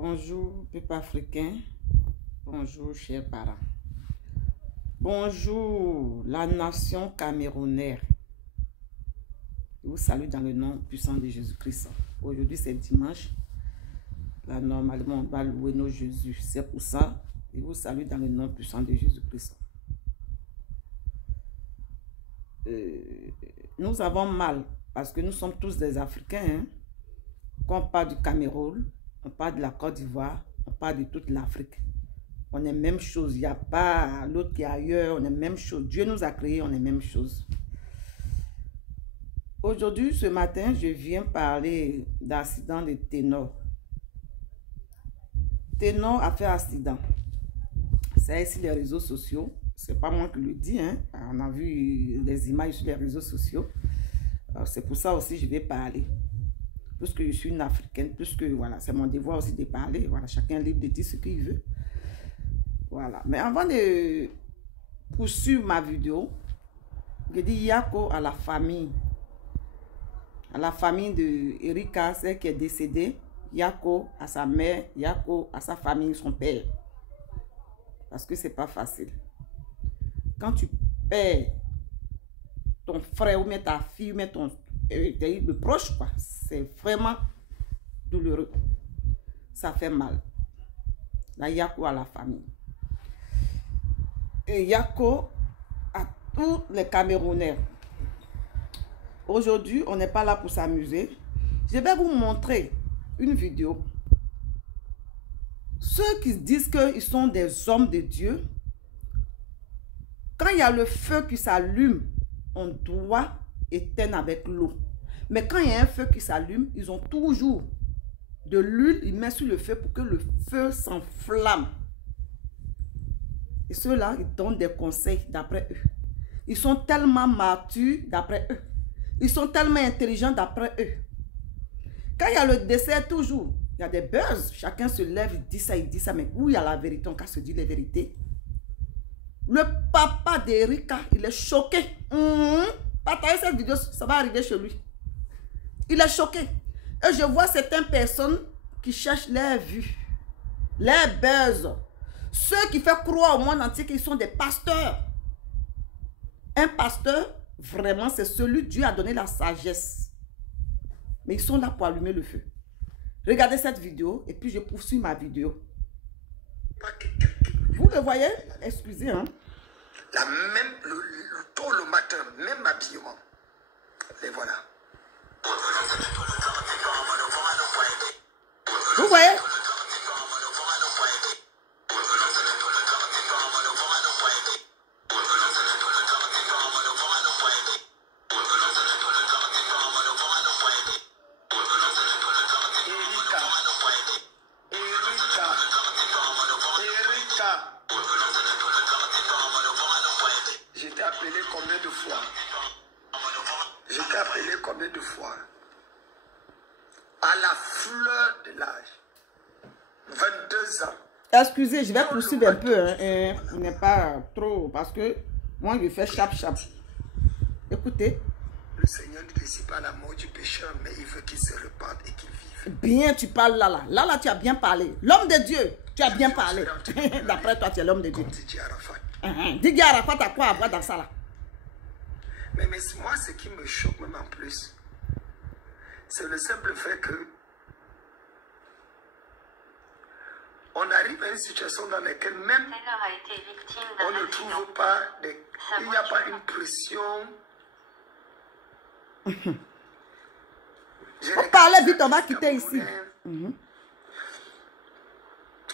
Bonjour, peuple africain. Bonjour, chers parents. Bonjour, la nation camerounaise. Je vous salue dans le nom puissant de Jésus-Christ. Aujourd'hui, c'est dimanche. Là, normalement, on va louer nos Jésus. C'est pour ça, je vous salue dans le nom puissant de Jésus-Christ. Nous avons mal parce que nous sommes tous des Africains. Hein? Quand on parle du Cameroun, on parle de la Côte d'Ivoire, on parle de toute l'Afrique. On est même chose. Il n'y a pas l'autre qui est ailleurs. On est même chose. Dieu nous a créés, on est même chose. Aujourd'hui, ce matin, je viens parler d'accident de Ténor. Ténor a fait accident. C'est sur les réseaux sociaux. C'est pas moi qui le dis. Hein. On a vu les images sur les réseaux sociaux. C'est pour ça aussi que je vais parler. Puisque je suis une Africaine, puisque voilà, c'est mon devoir aussi de parler. Voilà, chacun est libre de dire ce qu'il veut. Voilà. Mais avant de poursuivre ma vidéo, je dis Yako à la famille. À la famille de Erika, celle qui est décédée. Yako à sa mère, Yako à sa famille, son père. Parce que c'est pas facile. Quand tu perds ton frère ou bien ta fille ou bien ton le proche, quoi, c'est vraiment douloureux. Ça fait mal. Là, Yako à la famille. Et Yako à tous les Camerounais. Aujourd'hui, on n'est pas là pour s'amuser. Je vais vous montrer une vidéo. Ceux qui disent qu'ils sont des hommes de Dieu, quand il y a le feu qui s'allume, on doit éteindre avec l'eau. Mais quand il y a un feu qui s'allume, ils ont toujours de l'huile, ils mettent sur le feu pour que le feu s'enflamme. Et ceux-là, ils donnent des conseils d'après eux. Ils sont tellement matures d'après eux. Ils sont tellement intelligents d'après eux. Quand il y a le décès, toujours, il y a des buzz. Chacun se lève, il dit ça, mais où il y a la vérité, on se dit les vérités. Le papa d'Erika, il est choqué. Partagez cette vidéo, ça va arriver chez lui. Il est choqué. Et je vois certaines personnes qui cherchent leur vue, leur buzz. Ceux qui font croire au monde entier qu'ils sont des pasteurs. Un pasteur, vraiment, c'est celui Dieu a donné la sagesse. Mais ils sont là pour allumer le feu. Regardez cette vidéo et puis je poursuis ma vidéo. Vous le voyez? Excusez, hein? Le tôt le matin, même habillement. Les voilà. Vous voyez? J'étais appelé combien de fois? J'étais appelé combien de fois? À la fleur de l'âge. 22 ans. Excusez, je vais poursuivre un peu. Hein, on n'est pas trop. Parce que moi, je fais chap. Écoutez. Le Seigneur ne décide pas la mort du pécheur, mais il veut qu'il se repente et qu'il vive. Bien, tu parles là. Là, tu as bien parlé. L'homme de Dieu, tu as bien parlé. D'après toi, tu es l'homme de Dieu. Didier Arafat. Didier Arafat, t'as quoi à voir dans ça là? Mais moi, ce qui me choque même en plus, c'est le simple fait que on arrive à une situation dans laquelle même on ne trouve pas, il n'y a pas une pression. On parlait vite, on va quitter ici. Et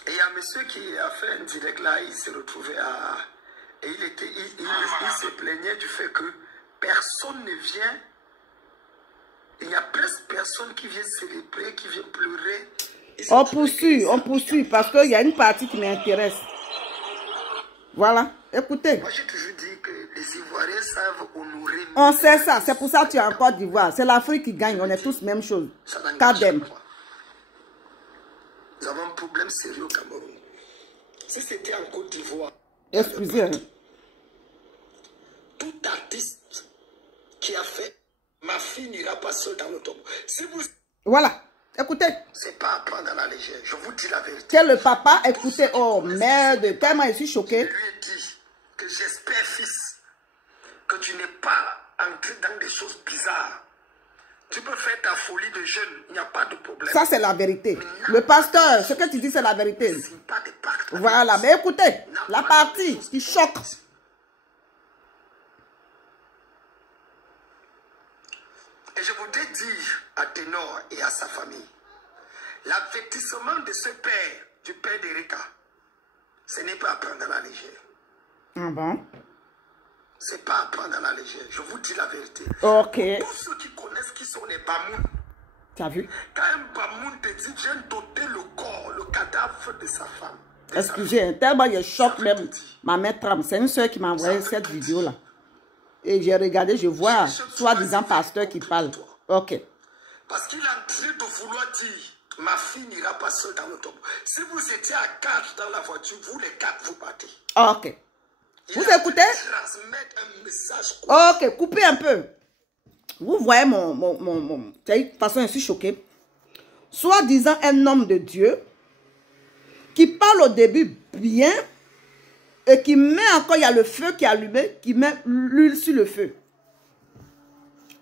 il y a un monsieur qui a fait un direct là, il s'est retrouvé à... Et il se plaignait du fait que personne ne vient. Il y a presque personne qui vient célébrer, qui vient pleurer. On poursuit, parce qu'il y a une partie qui m'intéresse. Voilà, écoutez. Moi, j'ai toujours dit que les Ivoiriens savent honorer... On sait ça, c'est pour ça que tu es en Côte d'Ivoire. C'est l'Afrique qui gagne, on est tous même chose. Kadem. Nous avons un problème sérieux au Cameroun. Si c'était en Côte d'Ivoire... Excusez. Hein. Tout artiste qui a fait « Ma fille n'ira pas seule dans le tombeau ». Si vous... Voilà. Écoutez. C'est pas à prendre à la légère. Je vous dis la vérité. Que le papa, écoutez, oh merde, tellement je suis choqué. Je lui ai dit que j'espère, fils, que tu n'es pas entré dans des choses bizarres. Tu peux faire ta folie de jeune, il n'y a pas de problème. Ça, c'est la vérité. Le pasteur, ce que tu dis, c'est la vérité. Pas de pacte. Voilà, mais écoutez, la partie qui choque. Et je voudrais dire à Ténor et à sa famille, l'avertissement de ce père, du père d'Erika, ce n'est pas à prendre à la légère. Ah bon? C'est pas à prendre à la légère. Je vous dis la vérité. Ok. Tous ceux qui connaissent qui sont les Bamoun. Tu as vu? Quand un Bamoun te dit, viens doter le corps, le cadavre de sa femme. Excusez, tellement je choque même. Ma mère tremble. C'est une soeur qui m'a envoyé cette vidéo-là. Et j'ai regardé, je vois soi-disant pasteur qui parle. Ok. Parce qu'il est en train de vouloir dire, ma fille n'ira pas seule dans le tombeau. Si vous étiez à 4 dans la voiture, vous les 4, vous partez. Ok. Vous écoutez? Un message. Ok, coupez un peu. Vous voyez de toute façon, je suis choqué. Soi-disant un homme de Dieu qui parle au début bien et qui met encore, il y a le feu qui est allumé, qui met l'huile sur le feu.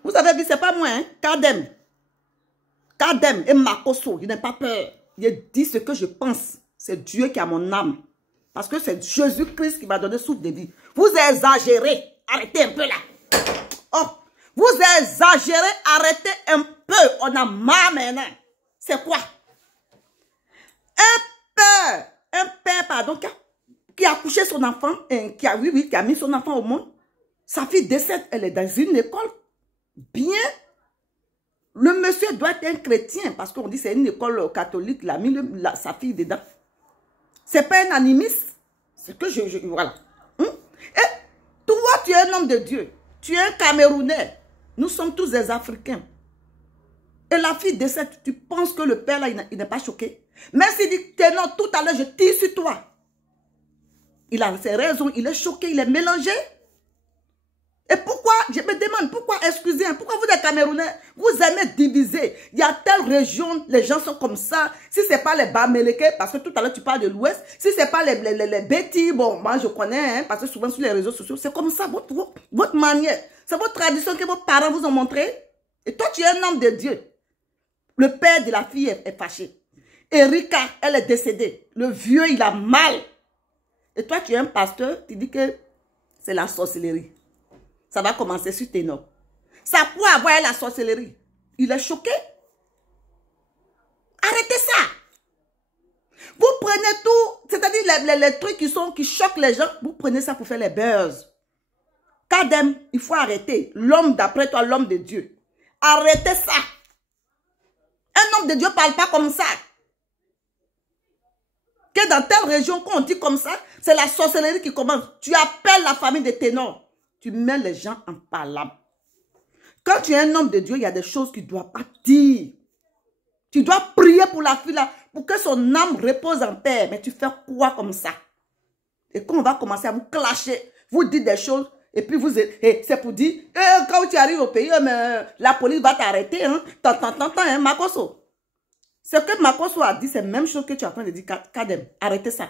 Vous avez vu, c'est pas moi, hein? Kadem et Makoso, il n'a pas peur. Il dit ce que je pense. C'est Dieu qui a mon âme. Parce que c'est Jésus-Christ qui m'a donné souffle de vie. Vous exagérez. Arrêtez un peu là. Oh, vous exagérez. Arrêtez un peu. On a marre maintenant. C'est quoi? Un père, pardon, qui a couché son enfant, qui a mis son enfant au monde. Sa fille décède, elle est dans une école. Bien. Le monsieur doit être un chrétien, parce qu'on dit que c'est une école catholique, il a mis sa fille dedans. C'est pas un animiste. C'est que voilà. Et toi, tu es un homme de Dieu. Tu es un Camerounais. Nous sommes tous des Africains. Et la fille décède, tu penses que le père là, il n'est pas choqué? Même s'il dit, non, tout à l'heure, je tire sur toi. Il a ses raisons, il est choqué, il est mélangé. Et pourquoi, je me demande, pourquoi, excusez, pourquoi vous êtes Camerounais, vous aimez diviser? Il y a telle région, les gens sont comme ça. Si ce n'est pas les Baméleke, parce que tout à l'heure tu parles de l'Ouest, si ce n'est pas les Bétis, bon, moi je connais, hein, parce que souvent sur les réseaux sociaux, c'est comme ça, votre manière. C'est votre tradition que vos parents vous ont montré. Et toi, tu es un homme de Dieu. Le père de la fille est fâché. Erika, elle est décédée. Le vieux, il a mal. Et toi, tu es un pasteur, tu dis que c'est la sorcellerie. Ça va commencer sur tes noms. Ça peut avoir la sorcellerie. Il est choqué. Arrêtez ça. Vous prenez tout, c'est-à-dire les trucs qui choquent les gens, vous prenez ça pour faire les buzz. Kadem, il faut arrêter. L'homme d'après toi, l'homme de Dieu. Arrêtez ça. Un homme de Dieu ne parle pas comme ça. Que dans telle région, quand on dit comme ça, c'est la sorcellerie qui commence. Tu appelles la famille de Ténor. Tu mets les gens en palabre. Quand tu es un homme de Dieu, il y a des choses que tu ne dois pas dire. Tu dois prier pour la fille là, pour que son âme repose en paix. Mais tu fais quoi comme ça? Et quand on va commencer à vous clasher, vous dites des choses, et puis c'est pour dire, quand tu arrives au pays, la police va t'arrêter. Hein? T'entends, Makoso. Ce que Makoso a dit, c'est la même chose que tu es en train de dire, Kadem. Arrêtez ça.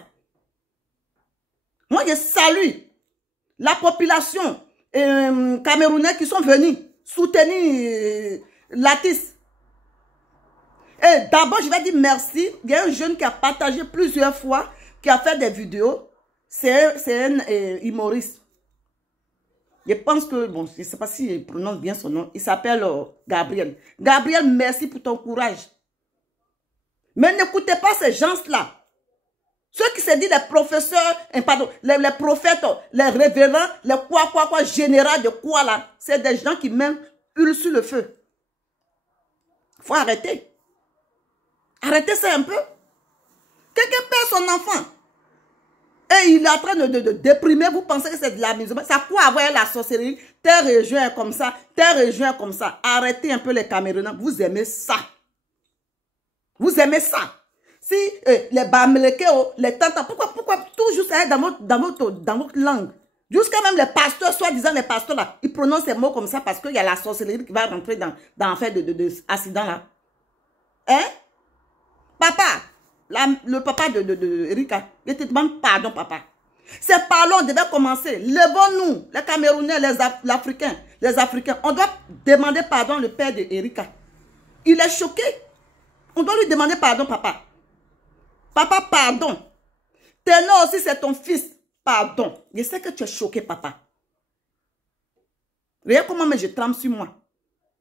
Moi, je salue la population camerounaise qui sont venus soutenir Latis. Et d'abord, je vais dire merci. Il y a un jeune qui a partagé plusieurs fois, qui a fait des vidéos. C'est un humoriste. Je pense que, bon, je ne sais pas s'il prononce bien son nom. Il s'appelle Gabriel. Gabriel, merci pour ton courage. Mais n'écoutez pas ces gens-là. Ceux qui se disent les professeurs, pardon, les prophètes, les révérends, les quoi, généraux de quoi là, c'est des gens qui mettent l'huile sur le feu. Il faut arrêter. Arrêtez ça un peu. Quelqu'un perd son enfant. Et il est en train de déprimer, vous pensez que c'est de l'amusement. Ça peut avoir la sorcellerie. Telle région est comme ça, telle région est comme ça. Arrêtez un peu les Camerounais. Vous aimez ça. Vous aimez ça. Si les Baméleke, les tantas, pourquoi toujours ça est dans votre langue? Jusqu'à même les pasteurs, soi-disant les pasteurs là, ils prononcent ces mots comme ça parce qu'il y a la sorcellerie qui va rentrer dans l'affaire de accident là. Hein? Papa, le papa de Erika, je te demande pardon, papa. Ces pardons devaient commencer. Levons-nous, les Camerounais, les Africains. On doit demander pardon le père de Erika. Il est choqué. On doit lui demander pardon, papa. Papa, pardon. Ténor aussi, c'est ton fils. Pardon. Je sais que tu es choqué, papa. Regarde comment je tremble sur moi.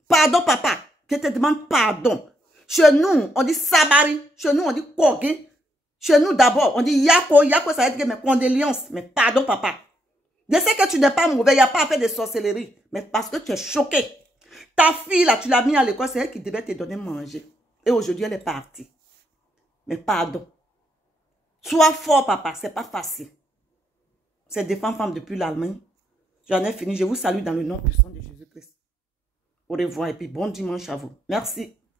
Pardon, papa. Je te demande pardon. Chez nous, on dit sabari. Chez nous, on dit kogi. Chez nous, d'abord, on dit yako. Yako, ça veut dire mes condoléances. Mais pardon, papa. Je sais que tu n'es pas mauvais. Il n'y a pas à faire de sorcellerie. Mais parce que tu es choqué. Ta fille, là, tu l'as mis à l'école. C'est elle qui devait te donner manger. Et aujourd'hui, elle est partie. Mais pardon. Sois fort, papa. C'est pas facile. C'est des femmes depuis l'Allemagne. J'en ai fini. Je vous salue dans le nom puissant de Jésus-Christ. Au revoir et puis bon dimanche à vous. Merci.